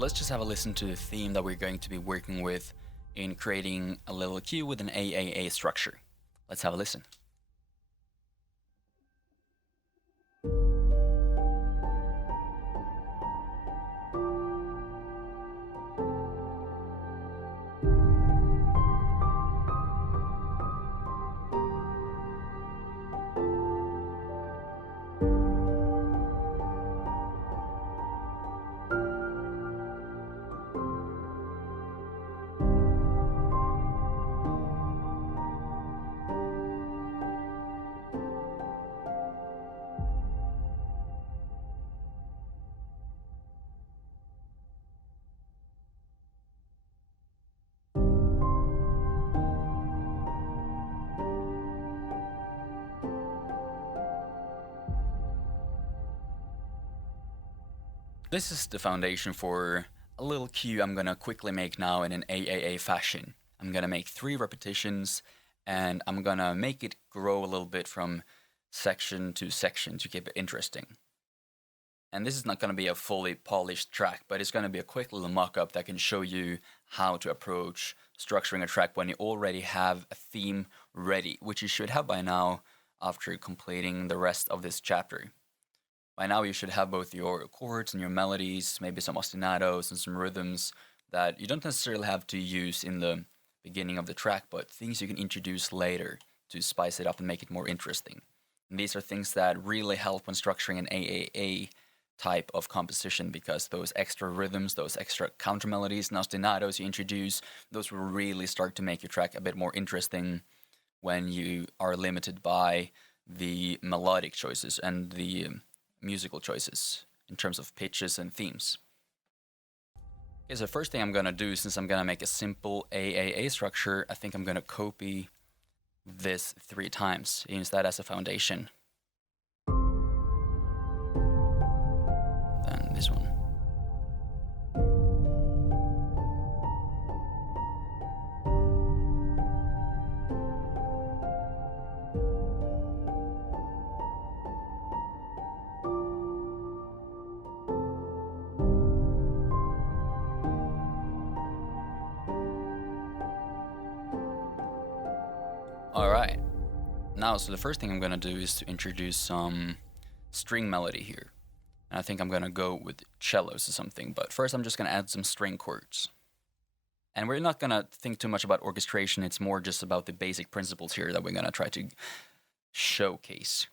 let's just have a listen to the theme that we're going to be working with in creating a little cue with an AAA structure. Let's have a listen. This is the foundation for a little cue I'm gonna quickly make now in an AAA fashion. I'm gonna make 3 repetitions and I'm gonna make it grow a little bit from section to section to keep it interesting. And this is not gonna be a fully polished track, but it's gonna be a quick little mock-up that can show you how to approach structuring a track when you already have a theme ready, which you should have by now after completing the rest of this chapter. By now you should have both your chords and your melodies, maybe some ostinatos and some rhythms that you don't necessarily have to use in the beginning of the track, but things you can introduce later to spice it up and make it more interesting. And these are things that really help when structuring an AAA type of composition, because those extra rhythms, those extra counter melodies and ostinatos you introduce, those will really start to make your track a bit more interesting when you are limited by the melodic choices and the musical choices in terms of pitches and themes. Okay, so the first thing I'm gonna do, since I'm gonna make a simple AAA structure, I think I'm gonna copy this 3 times, use that as a foundation. Then this one. Alright, now so the first thing I'm gonna do is to introduce some string melody here. And I think I'm gonna go with cellos or something, but first I'm just gonna add some string chords. And we're not gonna think too much about orchestration, it's more just about the basic principles here that we're gonna try to showcase.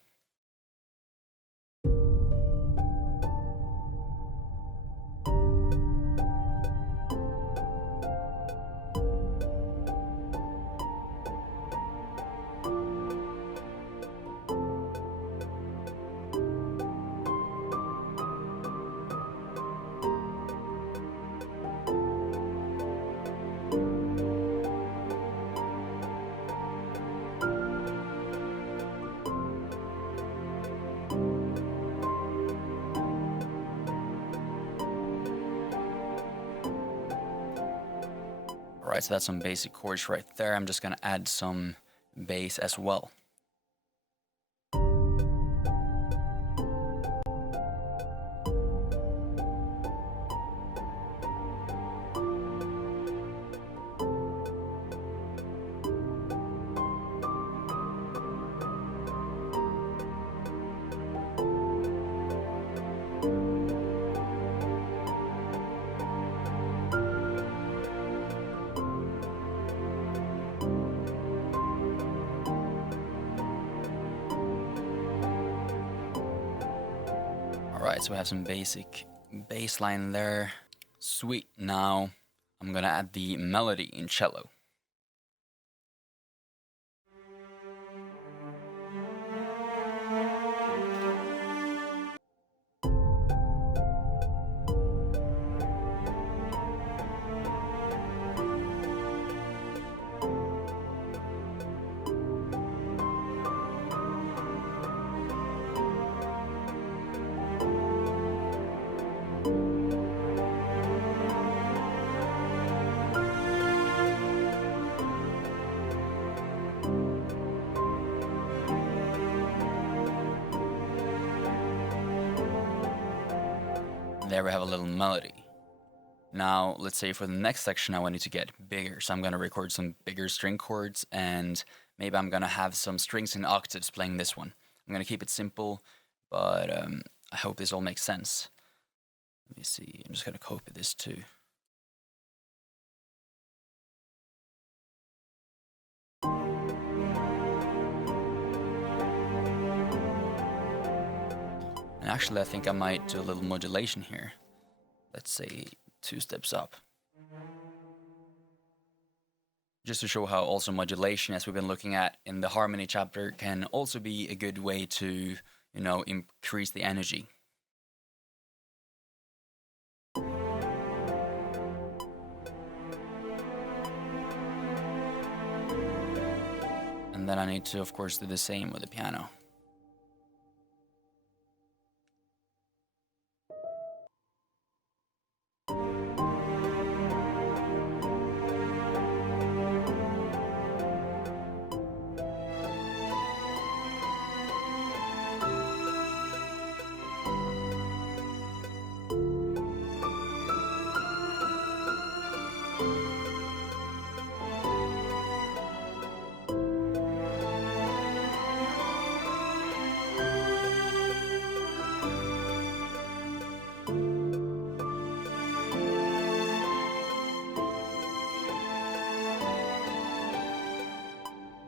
Alright, so that's some basic chords right there. I'm just gonna add some bass as well. Alright, so we have some basic bass line there. Sweet. Now I'm gonna add the melody in cello. There we have a little melody. Now, let's say for the next section, I want it to get bigger. So I'm going to record some bigger string chords, and maybe I'm going to have some strings in octaves playing this one. I'm going to keep it simple, but I hope this all makes sense. Let me see. I'm just going to copy this too. And actually, I think I might do a little modulation here. Let's say 2 steps up. Just to show how also modulation, as we've been looking at in the harmony chapter, can also be a good way to, increase the energy. And then I need to, of course, do the same with the piano.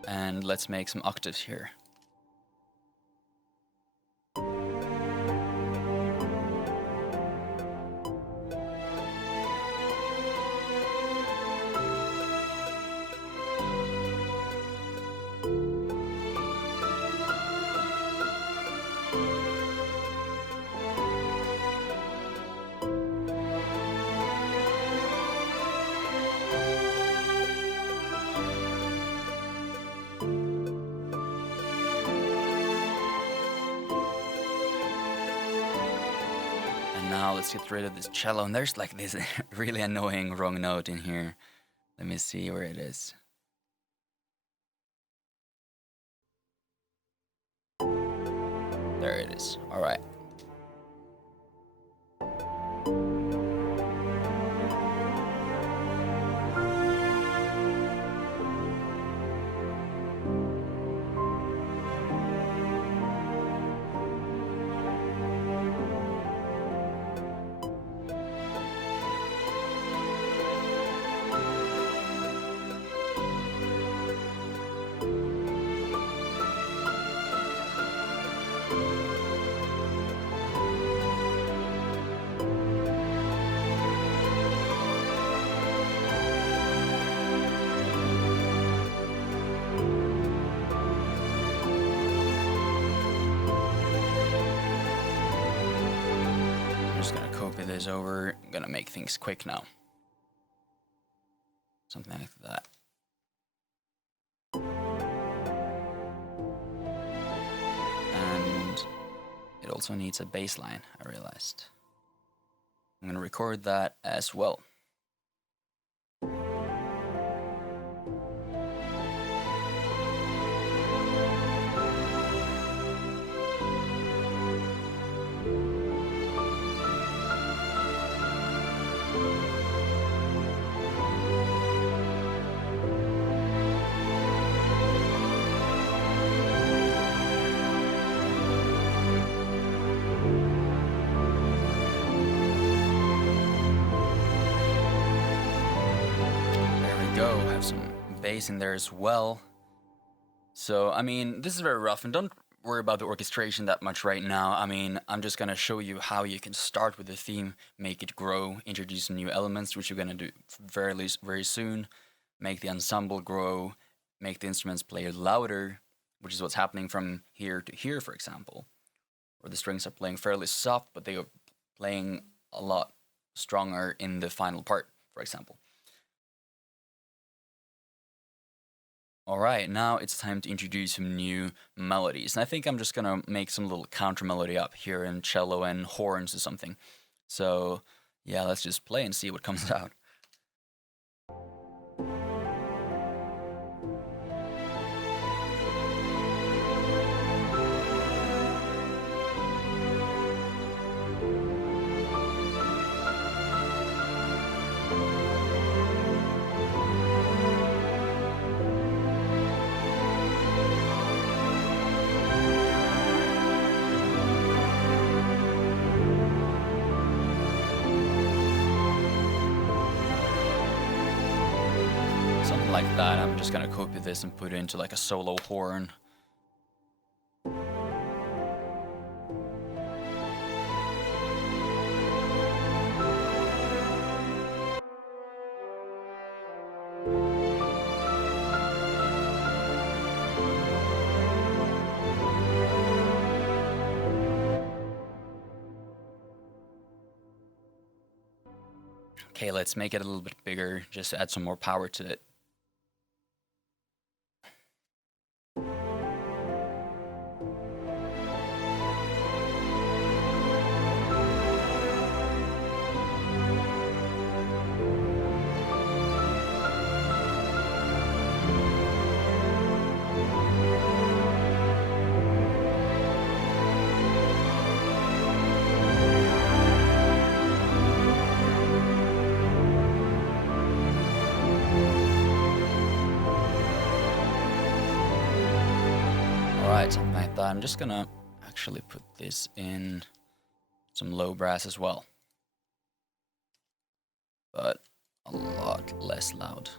And let's make some octaves here. Now let's get rid of this cello, and there's like this really annoying wrong note in here. Let me see where it is. There it is. All right. This over. I'm gonna make things quick now. Something like that. And it also needs a bass line, I realized. I'm gonna record that as well. Have some bass in there as well. So, I mean, this is very rough, and don't worry about the orchestration that much right now. I mean, I'm just gonna show you how you can start with the theme, make it grow, introduce some new elements, which you're gonna do very soon, make the ensemble grow, make the instruments play louder, which is what's happening from here to here, for example, where the strings are playing fairly soft, but they are playing a lot stronger in the final part, for example. Alright, now it's time to introduce some new melodies. And I think I'm just gonna make some little counter melody up here in cello and horns or something. So, yeah, let's just play and see what comes out. something like that. I'm just gonna copy this and put it into like a solo horn. Okay, let's make it a little bit bigger, just to add some more power to it. Alright, something like that. I'm just gonna actually put this in some low brass as well, but a lot less loud.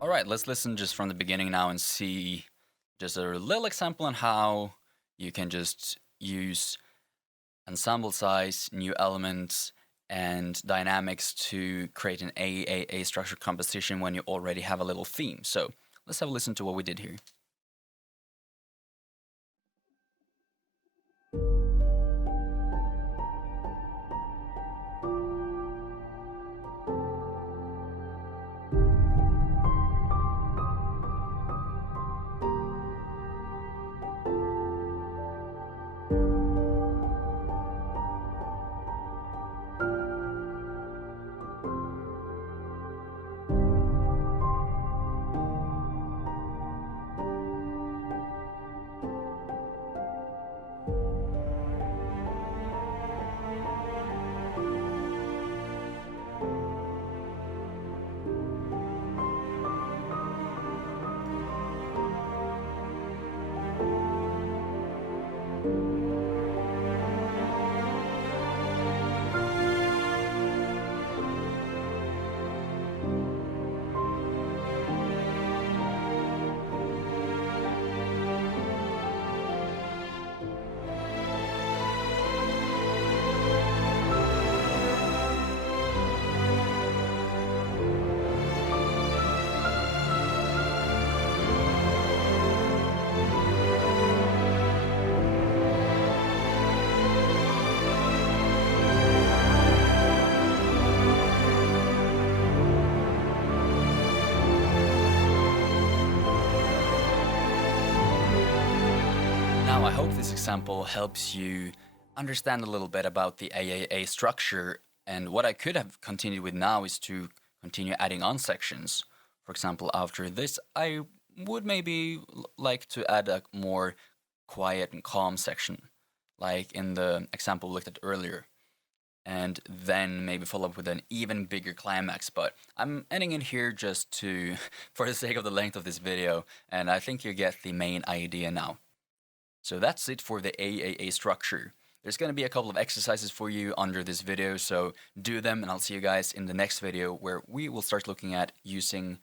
Alright, let's listen just from the beginning now and see just a little example on how you can just use ensemble size, new elements, and dynamics to create an AAA structured composition when you already have a little theme. So let's have a listen to what we did here. Now, I hope this example helps you understand a little bit about the AAA structure, and what I could have continued with now is to continue adding on sections. For example, after this, I would maybe like to add a more quiet and calm section, like in the example we looked at earlier, and then maybe follow up with an even bigger climax. But I'm ending it here just to, for the sake of the length of this video, and I think you get the main idea now. So that's it for the AAA structure. There's going to be a couple of exercises for you under this video, so do them, and I'll see you guys in the next video where we will start looking at using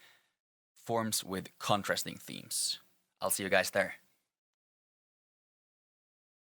forms with contrasting themes. I'll see you guys there.